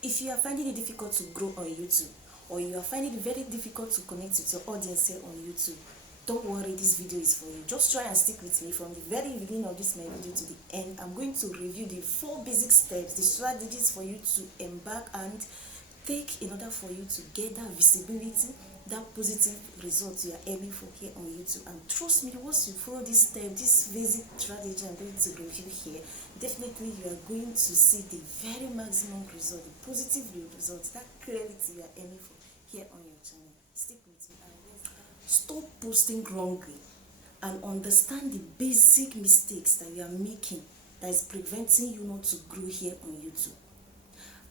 If you are finding it difficult to grow on YouTube, or you are finding it very difficult to connect with your audience here on YouTube, don't worry, this video is for you. Just try and stick with me from the very beginning of this my video to the end. I'm going to review the 4 basic steps, the strategies for you to embark and take in order for you to get that visibility, that positive result you are aiming for here on YouTube. And trust me, once you follow this step, this basic strategy I'm going to review here, definitely you are going to see the very maximum result, the positive results, that clarity you are aiming for here on your channel. Stick with me and let's stop posting wrongly and understand the basic mistakes that you are making that is preventing you not to grow here on YouTube.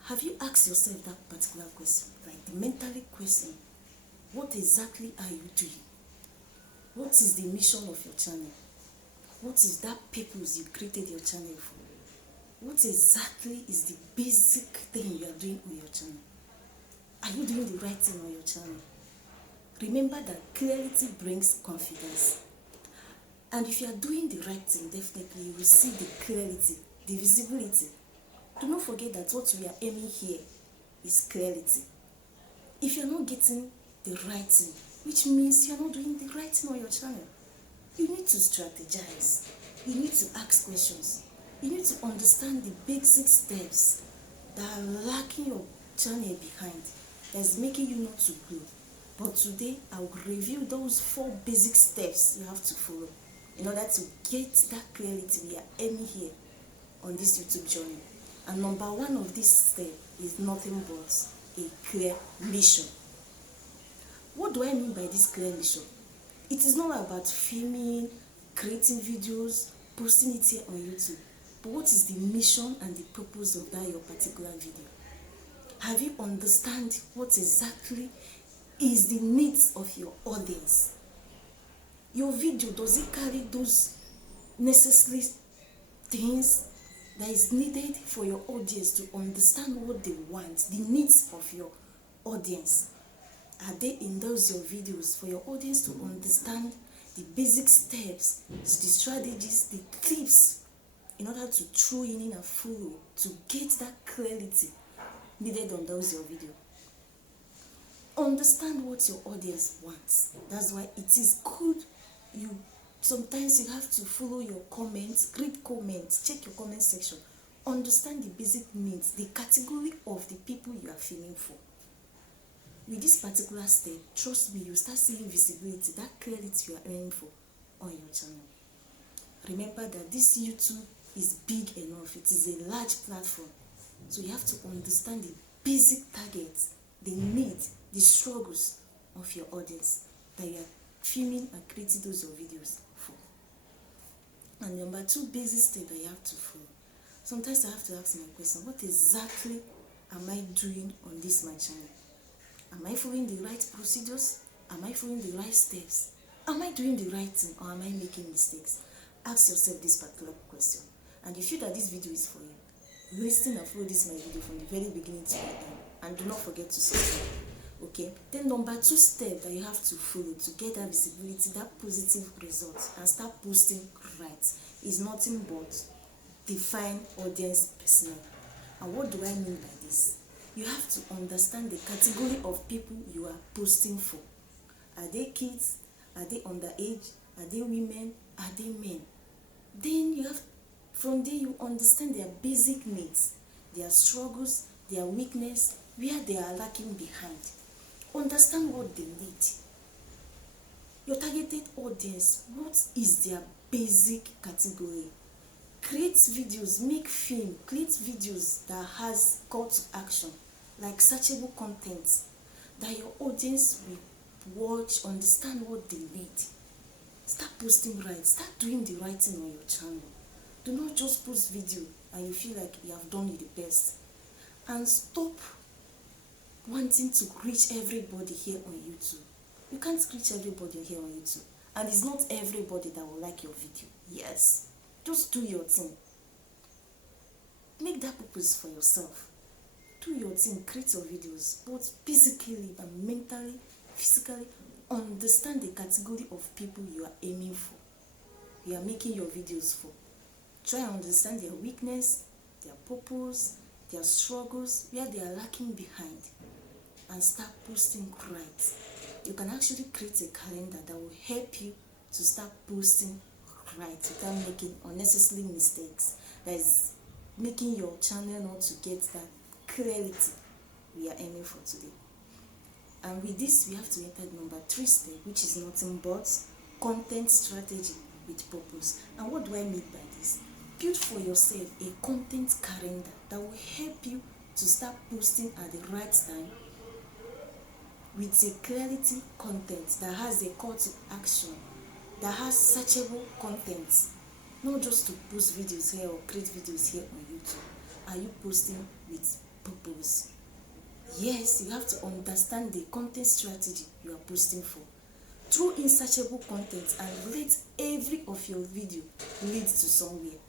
Have you asked yourself that particular question, like the mentally question? What exactly are you doing? What is the mission of your channel? What is that purpose you created your channel for? What exactly is the basic thing you are doing on your channel? Are you doing the right thing on your channel? Remember that clarity brings confidence. And if you are doing the right thing, definitely you will see the clarity, the visibility. Do not forget that what we are aiming here is clarity. If you are not getting the right thing, which means you are not doing the right thing on your channel, you need to strategize. You need to ask questions. You need to understand the basic steps that are lacking your channel behind, that's making you not to grow. But today, I will review those 4 basic steps you have to follow in order to get that clarity we are aiming here on this YouTube journey. And number 1 of this step is nothing but a clear mission. What do I mean by this clear mission? It is not about filming, creating videos, posting it here on YouTube. But what is the mission and the purpose of that your particular video? Have you understand what exactly is the needs of your audience? Your video, does it carry those necessary things that is needed for your audience to understand what they want, the needs of your audience? Are they in those your videos for your audience to understand the basic steps, the strategies, the tips in order to throw in and follow to get that clarity needed on those your video? Understand what your audience wants. That's why it is good sometimes you have to follow your comments, read comments, check your comment section, understand the basic needs, the category of the people you are filming for. With this particular step, trust me, you start seeing visibility, that clarity you are aiming for on your channel. Remember that this YouTube is big enough, it is a large platform, so you have to understand the basic targets, the needs, the struggles of your audience that you are filming and creating those your videos for. And number 2 basic step that you have to follow. Sometimes I have to ask my question, what exactly am I doing on this my channel? Am I following the right procedures? Am I following the right steps? Am I doing the right thing, or am I making mistakes? Ask yourself this particular question. And if you feel that this video is for you, listen and follow this my video from the very beginning to the end. And do not forget to subscribe. Okay, then number 2 step that you have to follow to get that visibility, that positive result, and start posting right, is nothing but define audience persona. And what do I mean by this? You have to understand the category of people you are posting for. Are they kids? Are they underage? Are they women? Are they men? Then you have, from there you understand their basic needs, their struggles, their weakness, where they are lacking behind. Understand what they need. Your targeted audience, what is their basic category? Create videos, make film, create videos that has call to action, like searchable content that your audience will watch, understand what they need. Start posting right, start doing the right thing on your channel. Do not just post video and you feel like you have done the best. And stop wanting to reach everybody here on YouTube. You can't reach everybody here on YouTube. And it's not everybody that will like your video. Yes. Just do your thing. Make that purpose for yourself. Do your thing, create your videos, both physically and mentally, physically. Understand the category of people you are aiming for, you are making your videos for. Try and understand their weakness, their purpose, their struggles, where they are lacking behind, and start posting right. You can actually create a calendar that will help you to start posting right without making unnecessary mistakes. That is making your channel not to get that clarity we are aiming for today. And with this, we have to enter number 3 step, which is nothing but content strategy with purpose. And what do I mean by this? Build for yourself a content calendar that will help you to start posting at the right time with a clarity content that has a call to action, that has searchable content, not just to post videos here or create videos here on YouTube. Are you posting with purpose? Yes, you have to understand the content strategy you are posting for. Throw in searchable content and let every of your video lead to somewhere.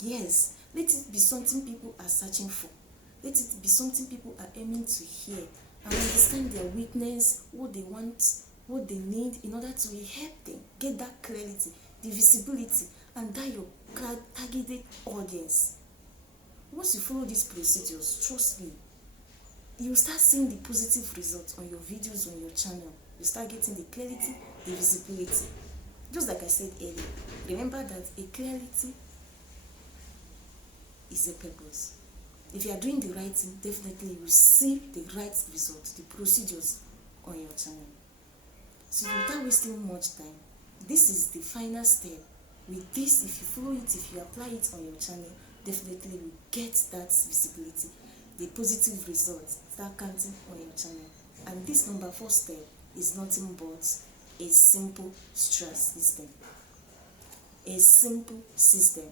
Yes, let it be something people are searching for. Let it be something people are aiming to hear and understand their weakness, what they want, what they need in order to help them get that clarity, the visibility, and that your targeted audience. Once you follow these procedures, trust me, you start seeing the positive results on your videos on your channel. You start getting the clarity, the visibility. Just like I said earlier, remember that a clarity is a purpose. If you are doing the right thing, definitely you will see the right results, the procedures on your channel. So without wasting much time, this is the final step. With this, if you follow it, if you apply it on your channel, definitely you will get that visibility, the positive results start counting on your channel. And this number 4 step is nothing but a simple stress system. A simple system.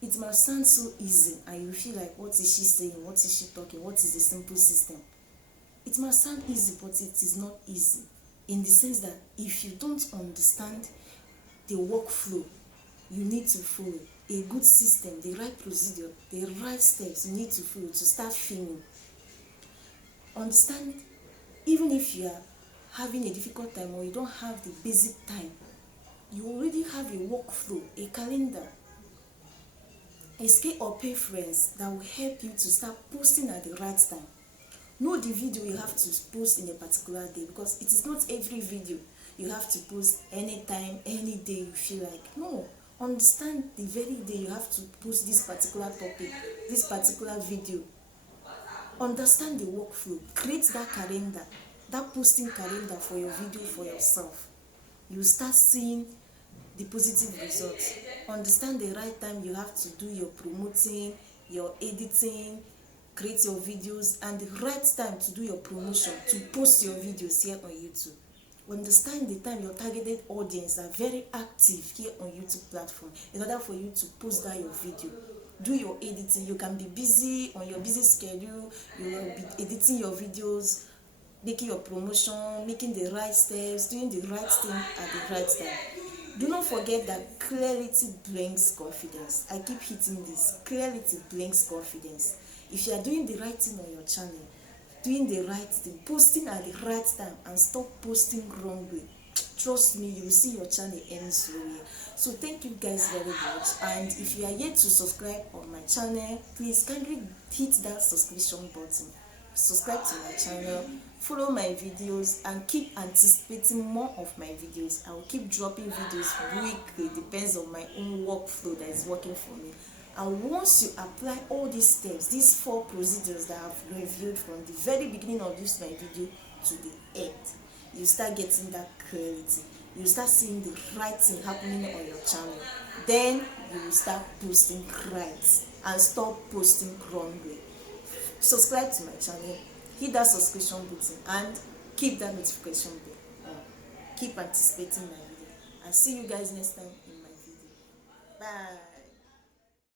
It must sound so easy and you feel like, what is she saying? What is she talking? What is a simple system? It must sound easy, but it is not easy. In the sense that if you don't understand the workflow you need to follow, a good system, the right procedure, the right steps you need to follow to start filming. Understand, even if you are having a difficult time or you don't have the basic time, you already have a workflow, a calendar, a scale or preference that will help you to start posting at the right time. Know the video you have to post in a particular day, because it is not every video you have to post anytime, any day you feel like. No, understand the very day you have to post this particular topic, this particular video. Understand the workflow. Create that calendar, that posting calendar for your video for yourself. You start seeing the positive results. Understand the right time you have to do your promoting, your editing, create your videos, and the right time to do your promotion, to post your videos here on YouTube. Understand the time your targeted audience are very active here on YouTube platform in order for you to post that your video. Do your editing. You can be busy on your busy schedule. You will be editing your videos, making your promotion, making the right steps, doing the right thing at the right time. Do not forget that clarity brings confidence. I keep hitting this. Clarity brings confidence. If you are doing the right thing on your channel, doing the right thing, posting at the right time, and stop posting wrongly, trust me, you will see your channel end slowly. So thank you guys very much. And if you are yet to subscribe on my channel, please kindly hit that subscription button. Subscribe to my channel, follow my videos, and keep anticipating more of my videos. I will keep dropping videos weekly, depends on my own workflow that is working for me. And once you apply all these steps, these 4 procedures that I've reviewed from the very beginning of this my video to the end, you start getting that clarity. You start seeing the right thing happening on your channel. Then you will start posting right and stop posting wrongly. Subscribe to my channel, hit that subscription button, and keep that notification bell on. Keep anticipating my video. I'll see you guys next time in my video. Bye.